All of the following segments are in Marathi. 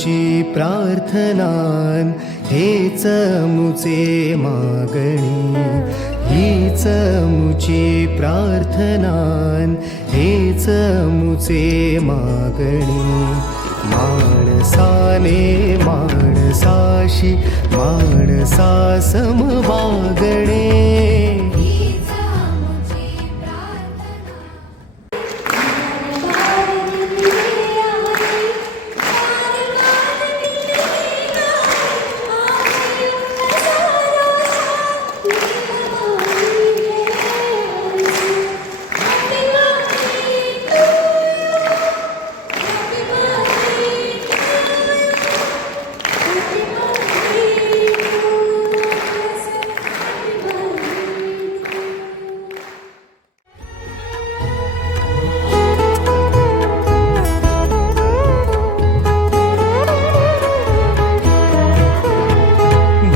मुची प्रार्थनान हेच मुचे मागणी, हीच मुची प्रार्थनान हेच मुचे मागणी. माणसाने माणसाशी माणसा सम वागणे.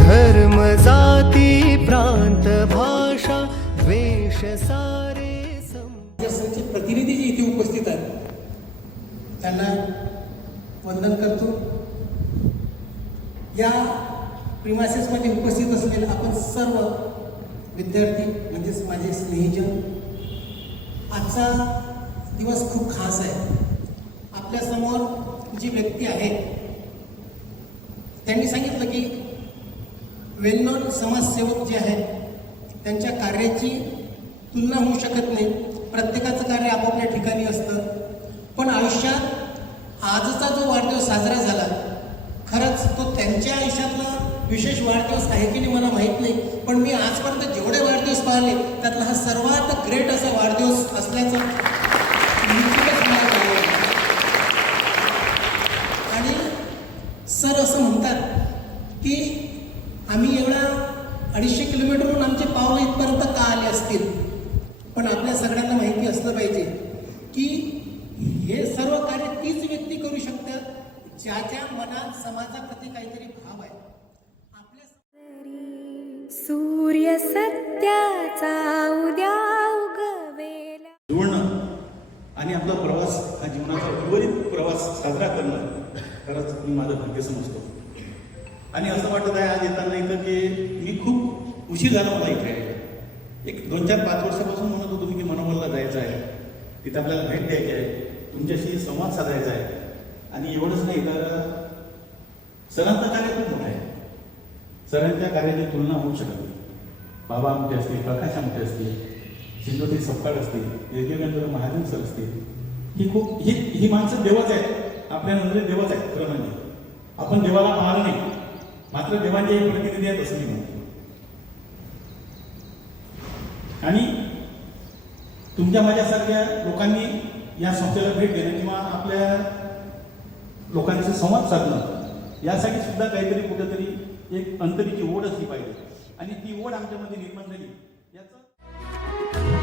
धर्म जाती प्रांत भाषा द्वेष सारे संघाचे प्रतिनिधी जे इथे उपस्थित आहेत त्यांना वंदन करतो. या प्रिमायसेसमध्ये उपस्थित असलेले आपण सर्व विद्यार्थी म्हणजेच माझे स्नेहीजन, आजचा दिवस खूप खास आहे. आपल्यासमोर जी व्यक्ती आहे त्यांनी सांगितलं की वेल नोन समाजसेवक जे आहेत त्यांच्या कार्याची तुलना होऊ शकत नाही. प्रत्येकाचं कार्य आपापल्या ठिकाणी असतं, पण आयुष्यात आजचा जो वाढदिवस साजरा झाला खरंच तो त्यांच्या आयुष्यातला विशेष वाढदिवस आहे की नाही मला माहीत नाही, पण मी आजपर्यंत जेवढे वाढदिवस पाहिले त्यातला हा सर्वात ग्रेट असा वाढदिवस असल्याचं निश्चितच मला जाणवलं. आणि सर असं म्हणतात की आम्ही एवढा 250 किलोमीटरहून आमचे पावलं इथपर्यंत का आले असतील, पण आपल्या सगळ्यांना माहिती असलं पाहिजे की हे सर्व कार्य तीच व्यक्ती करू शकतात ज्याच्या मनात समाजाप्रती काहीतरी भाव आहे. आपल्या सूर्य सत्याचा उद्या उगवेला जुळणं आणि आपला प्रवास हा जीवनाचा उर्वरित प्रवास साजरा करणं खरंच मी माझं भाग्य समजतो. आणि असं वाटत आहे आज येताना इथं की मी खूप उशीर झाला मला इथे यायला. एक 2-4-5 वर्षापासून म्हणत होतो तुम्ही की मनोबलला जायचं आहे, तिथे आपल्याला भेट द्यायची आहे, तुमच्याशी संवाद साधायचा आहे. आणि एवढंच नाही तर सरांचं कार्य खूप मोठं आहे. सरांच्या कार्याची तुलना होऊ शकत नाही. बाबा आमचे असतील, प्रकाश आमचे असतील, सिंधुताई सपकाळ असतील, विवेकानंद महाजन सर असतील, ही माणसं देवच आहेत. आपल्या नजरेत देवच आहेत. खरं म्हणजे आपण देवाला पाहलं नाही, मात्र देवांचे एक प्रतिनिधी आहेत असं मी म्हणतो. आणि तुमच्या माझ्यासारख्या लोकांनी या संस्थेला भेट देणं किंवा आपल्या लोकांचे संवाद साधणं यासाठी सुद्धा काहीतरी कुठेतरी एक अंतरीची ओढ असली पाहिजे. आणि ती ओढ आमच्यामध्ये निर्माण झाली याचं